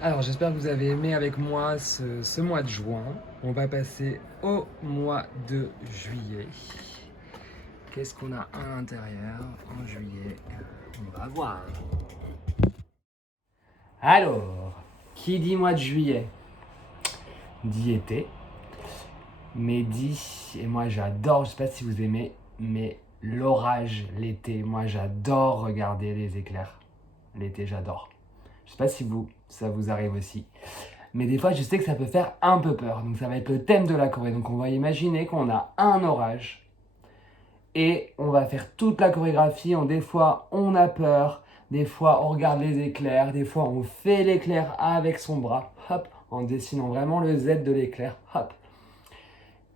Alors j'espère que vous avez aimé avec moi ce mois de juin. On va passer au mois de juillet. Qu'est-ce qu'on a à l'intérieur en juillet? On va voir. Alors, qui dit mois de juillet dit été, mais dit, et moi j'adore, je sais pas si vous aimez, mais l'orage l'été, moi j'adore regarder les éclairs. L'été j'adore. Je sais pas si ça vous arrive aussi. Mais des fois, je sais que ça peut faire un peu peur. Donc, ça va être le thème de la Corée. Donc, on va imaginer qu'on a un orage et on va faire toute la chorégraphie. Des fois, on a peur. Des fois, on regarde les éclairs. Des fois, on fait l'éclair avec son bras. Hop, en dessinant vraiment le Z de l'éclair. Hop.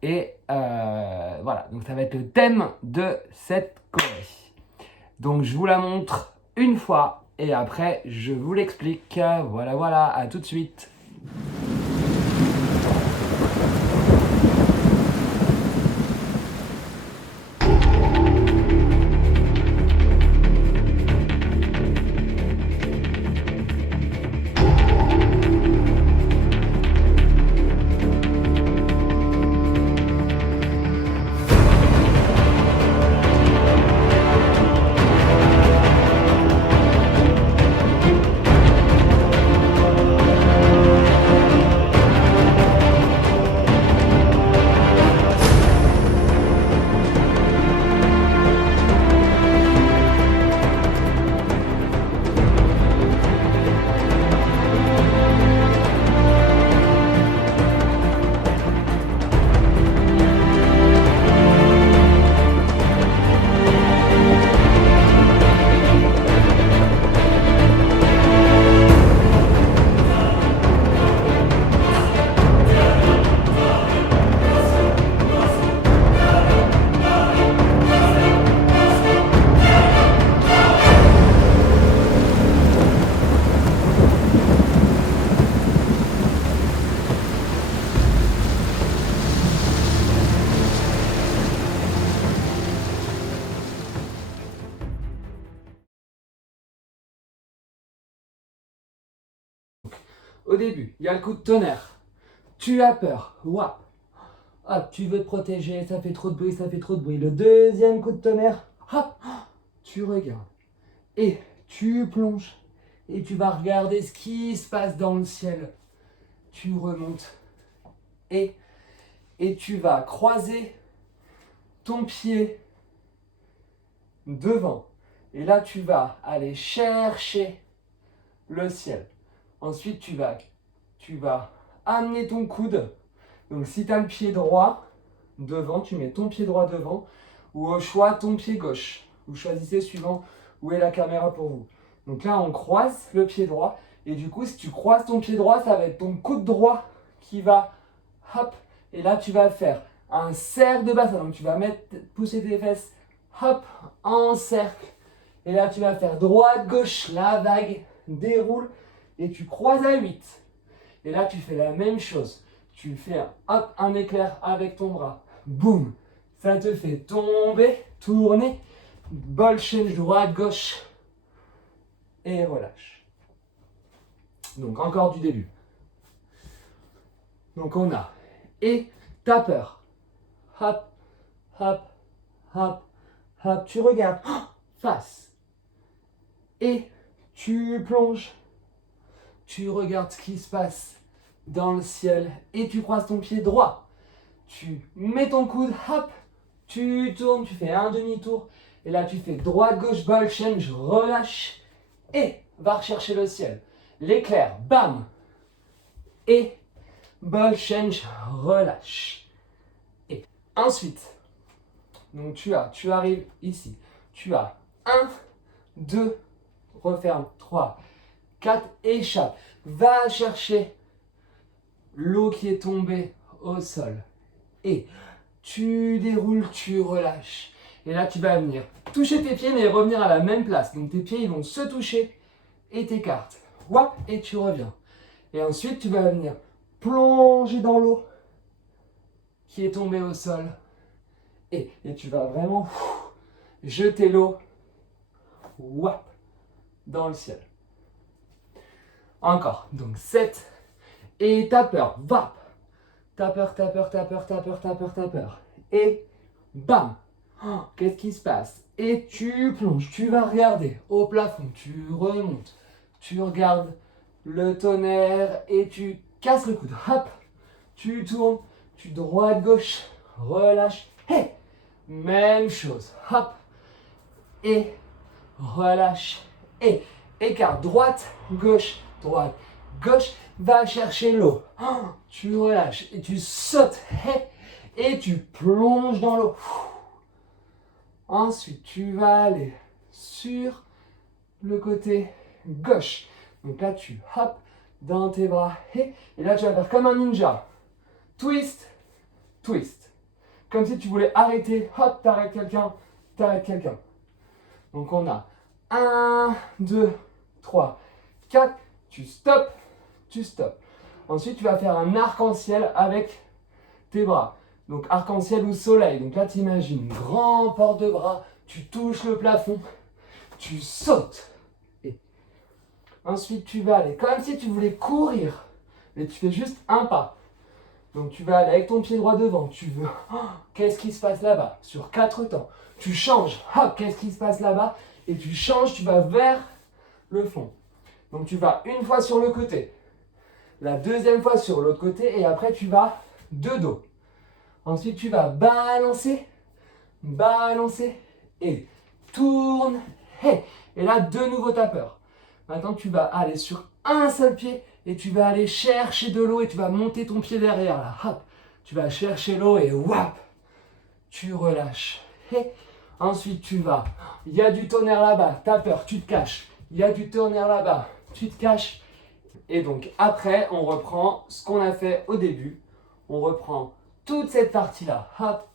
Et voilà. Donc, ça va être le thème de cette Corée. Donc, je vous la montre une fois et après, je vous l'explique. Voilà, voilà. À tout de suite. Au début, il y a le coup de tonnerre. Tu as peur. Wap. Hop, tu veux te protéger, ça fait trop de bruit, ça fait trop de bruit. Le deuxième coup de tonnerre, hop, tu regardes. Et tu plonges. Et tu vas regarder ce qui se passe dans le ciel. Tu remontes. Et, et tu vas croiser ton pied devant. Et là, tu vas aller chercher le ciel. Ensuite, tu vas amener ton coude. Donc, si tu as le pied droit devant, tu mets ton pied droit devant, ou au choix ton pied gauche. Vous choisissez suivant où est la caméra pour vous. Donc là, on croise le pied droit. Et du coup, si tu croises ton pied droit, ça va être ton coude droit qui va, hop, et là, tu vas faire un cercle de bassin. Donc, tu vas pousser tes fesses, hop, en cercle. Et là, tu vas faire droite, gauche, la vague déroule et tu croises à 8. Et là, tu fais la même chose. Tu fais un éclair avec ton bras. Boum. Ça te fait tomber, tourner, ball change droite, gauche et relâche. Donc encore du début. Donc on a et t'as peur. Hop, hop, hop, hop. Tu regardes face. Et tu plonges. Tu regardes ce qui se passe dans le ciel et tu croises ton pied droit. Tu mets ton coude, hop, tu tournes, tu fais un demi-tour. Et là, tu fais droite-gauche, ball change, relâche et va rechercher le ciel. L'éclair, bam, et ball change, relâche. Et ensuite, donc tu arrives ici. Tu as 1, 2, referme, 3, 4, échappe. Va chercher l'eau qui est tombée au sol. Et tu déroules, tu relâches. Et là, tu vas venir toucher tes pieds, mais revenir à la même place. Donc tes pieds, ils vont se toucher et t'écartes. Wap, et tu reviens. Et ensuite, tu vas venir plonger dans l'eau qui est tombée au sol. Et tu vas vraiment jeter l'eau, wap, dans le ciel. Encore. Donc 7. Et tapeur. Vap. Tapeur, tapeur, tapeur, tapeur, tapeur, tapeur. Et bam. Oh, qu'est-ce qui se passe? Et tu plonges. Tu vas regarder au plafond. Tu remontes. Tu regardes le tonnerre et tu casses le coude. Hop. Tu tournes. Tu droite, gauche. Relâche. Hey. Même chose. Hop. Et relâche. Et écart. Droite, gauche, droite, gauche. Va chercher l'eau. Oh, tu relâches et tu sautes. Hey. Et tu plonges dans l'eau. Ensuite, tu vas aller sur le côté gauche. Donc là, tu hop dans tes bras. Et là, tu vas faire comme un ninja. Twist, twist. Comme si tu voulais arrêter. Hop, t'arrêtes quelqu'un, t'arrêtes quelqu'un. Donc on a 1, 2, 3, 4. Tu stops, tu stops. Ensuite, tu vas faire un arc-en-ciel avec tes bras. Donc arc-en-ciel ou soleil. Donc là, tu imagines grand port de bras. Tu touches le plafond. Tu sautes. Et ensuite, tu vas aller comme si tu voulais courir. Mais tu fais juste un pas. Donc tu vas aller avec ton pied droit devant. Tu veux. Oh, qu'est-ce qui se passe là-bas? Sur 4 temps. Tu changes. Hop, qu'est-ce qui se passe là-bas? Et tu changes, tu vas vers le fond. Donc tu vas une fois sur le côté. La deuxième fois sur l'autre côté. Et après, tu vas de dos. Ensuite, tu vas balancer. Balancer. Et tourne. Hey. Et là, de nouveau tapeur. Maintenant, tu vas aller sur un seul pied. Et tu vas aller chercher de l'eau. Et tu vas monter ton pied derrière. Là. Hop. Tu vas chercher l'eau et whap. Tu relâches. Hey. Ensuite, tu vas. Il y a du tonnerre là-bas. T'as peur, tu te caches. Il y a du tonnerre là-bas. Tu te caches. Et donc, après, on reprend ce qu'on a fait au début. On reprend toute cette partie-là. Hop.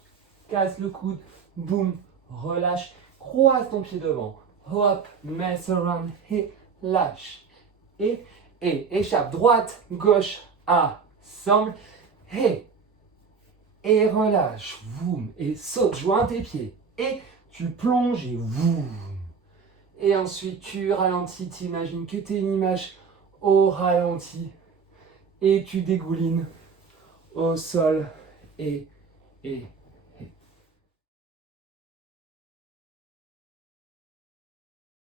Casse le coude. Boum. Relâche. Croise ton pied devant. Hop. Mess around. Et lâche. Et échappe. Droite, gauche. Assemble. Et relâche. Boum. Et saute. Joins tes pieds. Et tu plonges et boum. Et ensuite, tu ralentis. Tu imagines que tu es une image au ralenti. Et tu dégoulines au sol. Et